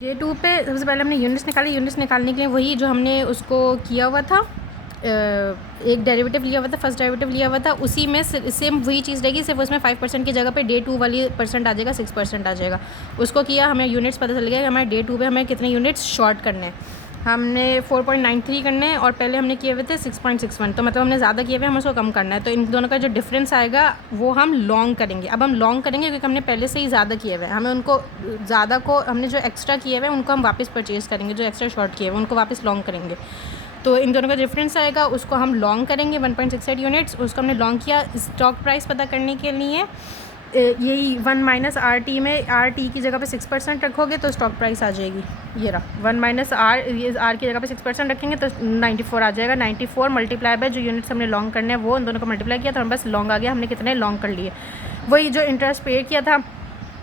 Day 2 पे सबसे पहले हमने यूनिट्स निकाली। यूनिट्स निकालने के लिए वही जो हमने उसको किया हुआ था, एक डेरिवेटिव लिया हुआ था, फर्स्ट डेरिवेटिव लिया हुआ था, उसी में सेम वही चीज़ रहेगी, सिर्फ उसमें 5% की जगह पे डे 2 वाली परसेंट आ जाएगा, 6% आ जाएगा। उसको किया, हमें यूनिट्स पता चल गया कि हमारे डे 2 पे हमें कितने यूनिट्स शॉर्ट करने हैं। हमने 4.93 करने हैं और पहले हमने किए हुए थे 6.61, तो मतलब हमने ज़्यादा किए हुए, हमें उसको कम करना है। तो इन दोनों का जो डिफरेंस आएगा वो हम लॉन्ग करेंगे। अब हम लॉन्ग करेंगे क्योंकि हमने पहले से ही ज़्यादा किए हुए हैं, हमें उनको ज़्यादा को हमने जो एक्स्ट्रा किए हुए हैं उनको हम वापस परचेज़ करेंगे, जो एक्स्ट्रा शॉर्ट किए हुए हैं उनको वापस लॉन्ग करेंगे। तो इन दोनों का डिफरेंस आएगा, उसको हम लॉन्ग करेंगे 1.68 यूनिट्स। उसको हमने लॉन्ग किया स्टॉक प्राइस पता करने के लिए। यही 1 माइनस आर टी में आर टी की जगह पे 6% रखोगे तो स्टॉक प्राइस आ जाएगी, ये रहा 1 माइनस आर, ये आर की जगह पे 6% रखेंगे तो 94 आ जाएगा। 94 मल्टीप्लाई बाय जो यूनिट्स हमने लॉन्ग करने हैं वो, इन दोनों को मल्टीप्लाई किया तो हम बस लॉन्ग आ गया। हमने कितने लॉन्ग कर लिए, वही जो इंटरेस्ट पे किया था,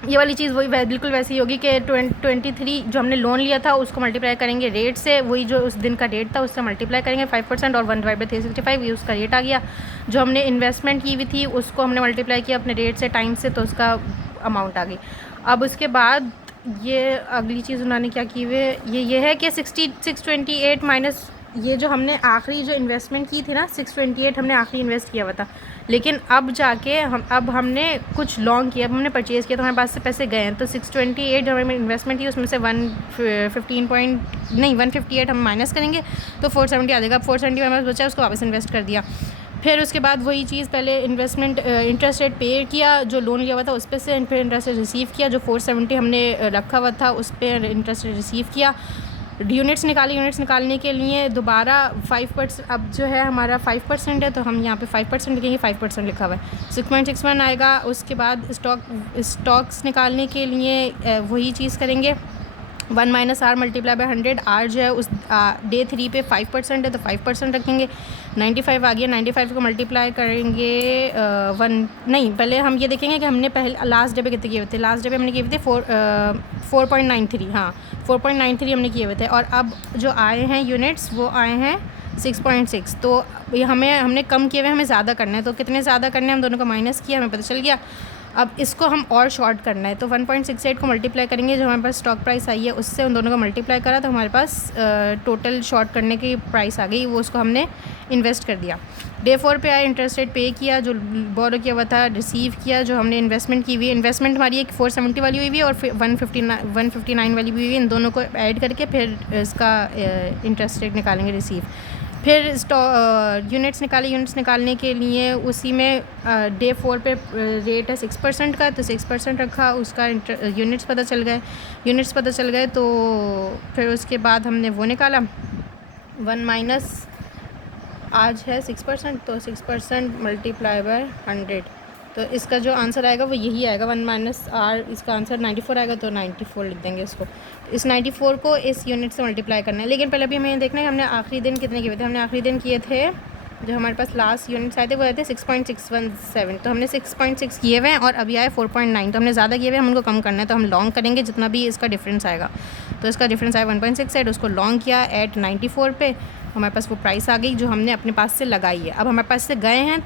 ये वाली चीज़ वही बिल्कुल वैसी होगी कि 23 जो हमने लोन लिया था उसको मल्टीप्लाई करेंगे रेट से, वही जो उस दिन का रेट था उससे मल्टीप्लाई करेंगे 5% और 1/365, ये उसका रेट आ गया। जो हमने इन्वेस्टमेंट की हुई थी उसको हमने मल्टीप्लाई किया अपने रेट से, टाइम से, तो उसका अमाउंट आ गई। अब उसके बाद ये अगली चीज़ उन्होंने क्या की हुई है, ये है कि 628 माइनस ये जो हमने आखिरी जो इन्वेस्टमेंट की थी ना, 628 हमने आखिरी इन्वेस्ट किया हुआ था, लेकिन अब जाके हमने कुछ लॉन्ग किया, अब हमने परचेज़ किया तो हमारे पास से पैसे गए हैं। तो 628 जो हमें इन्वेस्टमेंट की उसमें से 158 हम माइनस करेंगे तो 470 आ जाएगा। 470 हमारे पास बचा, उसको वापस इन्वेस्ट कर दिया। फिर उसके बाद वही चीज़, पहले इन्वेस्टमेंट इंटरेस्ट रेट पे किया जो लोन लिया हुआ था उस पर से, फिर इंटरेस्ट रेट रिसीव किया जो 470 हमने रखा हुआ था उस पर इंटरेस्ट रेट रिसीव किया। यूनिट्स निकाली, यूनिट्स निकालने के लिए दोबारा 5%, अब जो है हमारा 5% है तो हम यहाँ पे 5% लिखेंगे, 5% लिखा हुआ है, 6.61 आएगा। उसके बाद स्टॉक्स निकालने के लिए वही चीज़ करेंगे, 1 minus R multiply by 100। R जो है उस डे 3 पे 5% है तो 5% रखेंगे, 95 आ गया। 95 को मल्टीप्लाई करेंगे 1 नहीं, पहले हम ये देखेंगे कि हमने पहले लास्ट डे पे कितने किए हुए थे। लास्ट डे पे हमने किए हुए थे 4.93, हाँ 4.93 हमने किए हुए थे। और अब जो आए हैं यूनिट्स वो आए हैं 6.6, तो ये हमने कम किए हुए, हमें ज़्यादा करना है। तो कितने ज़्यादा करने हैं, हम दोनों को माइनस किया, हमें पता चल गया। अब इसको हम और शॉर्ट करना है तो 1.68 को मल्टीप्लाई करेंगे, जो हमारे पास स्टॉक प्राइस आई है उससे उन दोनों को मल्टीप्लाई करा तो हमारे पास टोटल शॉर्ट करने की प्राइस आ गई, वो उसको हमने इन्वेस्ट कर दिया। डे 4 पे आए, इंटरेस्ट रेट पे किया, जो बोरो किया हुआ था रिसीव किया, जो हमने इन्वेस्टमेंट की हुई है, इन्वेस्टमेंट हमारी एक 470 वाली हुई है और फिर 159 वाली भी हुई है। इन दोनों को ऐड करके फिर इसका इंटरेस्ट रेट निकालेंगे रिसीव। फिर यूनिट्स निकाले, यूनिट्स निकालने के लिए उसी में डे 4 पे रेट है 6% का तो 6% रखा, उसका यूनिट्स पता चल गए। तो फिर उसके बाद हमने वो निकाला 1 माइनस आज है 6%, तो 6% मल्टीप्लाई बाय 100, तो इसका जो आंसर आएगा वो यही आएगा 1 माइनस आर। इसका आंसर 94 आएगा तो 94 लिख देंगे इसको। इस 94 को इस यूनिट से मल्टीप्लाई करना है, लेकिन पहले भी हमें देखना है हमने आखिरी दिन कितने किए थे। हमने आखिरी दिन किए थे, जो हमारे पास लास्ट यूनिट्स आए थे वो आए थे 6.617, तो हमने 6.6 किए हुए हैं और अभी आए 4.9, तो हमने ज़्यादा किए हुए हैं, हम उनको कम करना है। तो हम लॉन्ग करेंगे जितना भी इसका डिफरेंस आएगा, तो इसका डिफरेंस आया 1.68, उसको लॉन्ग किया एट 94 पे, हमारे पास वो प्राइस आ गई जो हमने अपने पास से लगाई है। अब हमारे पास से गए हैं तो